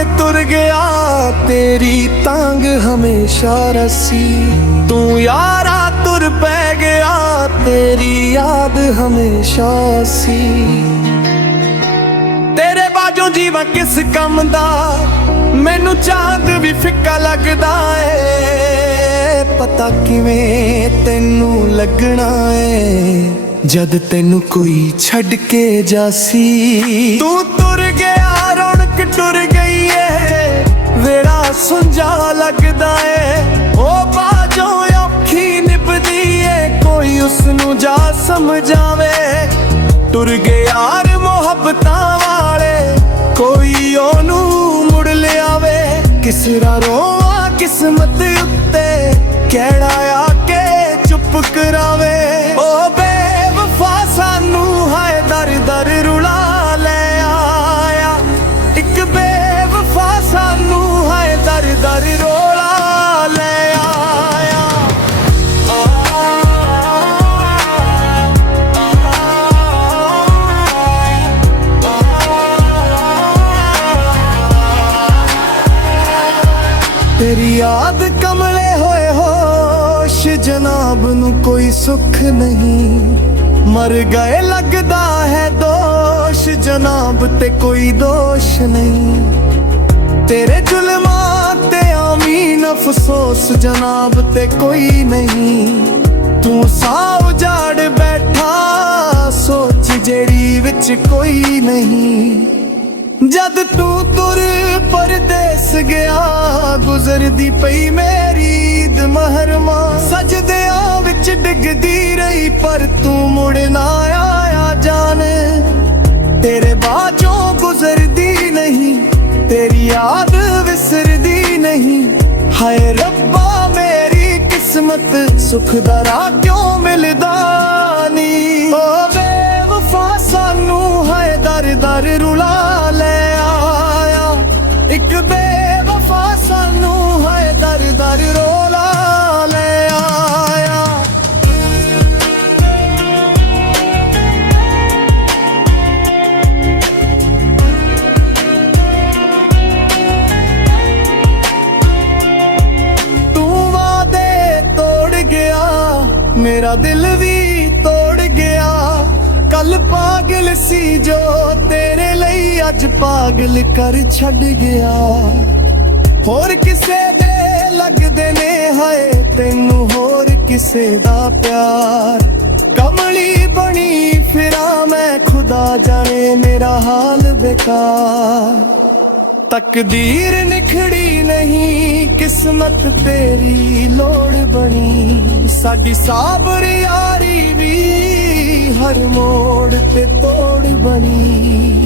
के तुर गया तेरी तांग हमेशा रसी। तू यारा तुर पै गया तेरी याद हमेशा सी। तेरे बाजों जीवा किस कम दा मैनू चांद भी फिक्का लगदा है। पता किवें तेनू लगना है जद तेनू कोई छड़ के जासी। तू तुर गया रौनक टुर गई है वेड़ा सुंजा लगदा है। ओ बाजों औखी निभदी है कोई उसनू जा समझावे। टुर गए यार मुहब्बतां वाले कोई ओनू मुड़ लियावे। किसरा रोवा किस्मत उत्ते कहड़ा आके चुप करावे। ओ बेवफा सानू हाय दर दर रुला ले आया। एक बेवफा सानू हाय दर दर रोला ले आया। तेरी याद कमले होए होश जनाब नू कोई सुख नहीं। मर गए लगदा है दोष जनाब ते कोई दोष नहीं। तेरे जुल्मा ते आमीन अफसोस जनाब ते कोई नहीं। तू सा उजाड़ बैठा सोच जेड़ी विच कोई नहीं। जद तू तुर परदेस गया गुजरदी पई मेरी ईद महरमा। सजदिया विच डिगदी रही पर तू मुड़ ना आया जान। तेरे बाजों गुजरदी नहीं तेरी याद विसरदी नहीं। हाय रब्बा मेरी किस्मत सुख दरा क्यों मिलदा नी। ओ बेवफा सानू हाय दर दर रुला ले आया। एक बेवफा सानू हाय दर दर रोला ले आया। तू वादे तोड़ गया मेरा दिल भी तोड़ गया। कल पागल सी जो तेरे ਲਈ ਅੱਜ ਪਾਗਲ ਕਰ ਛੱਡ ਗਿਆ। ਹੋਰ ਕਿਸੇ ਦੇ ਲੱਗਦੇ ਨੇ ਹਾਏ ਤੈਨੂੰ ਹੋਰ ਕਿਸੇ ਦਾ ਪਿਆਰ। ਕਮਲੀ ਬਣੀ ਫਿਰਾਂ ਮੈਂ ਖੁਦਾ ਜਾਣੇ ਮੇਰਾ ਹਾਲ ਬੇਕਾਰ। तकदीर निखड़ी नहीं किस्मत तेरी लोड़ बनी। साडी साबर यारी भी हर मोड़ ते तोड़ बनी।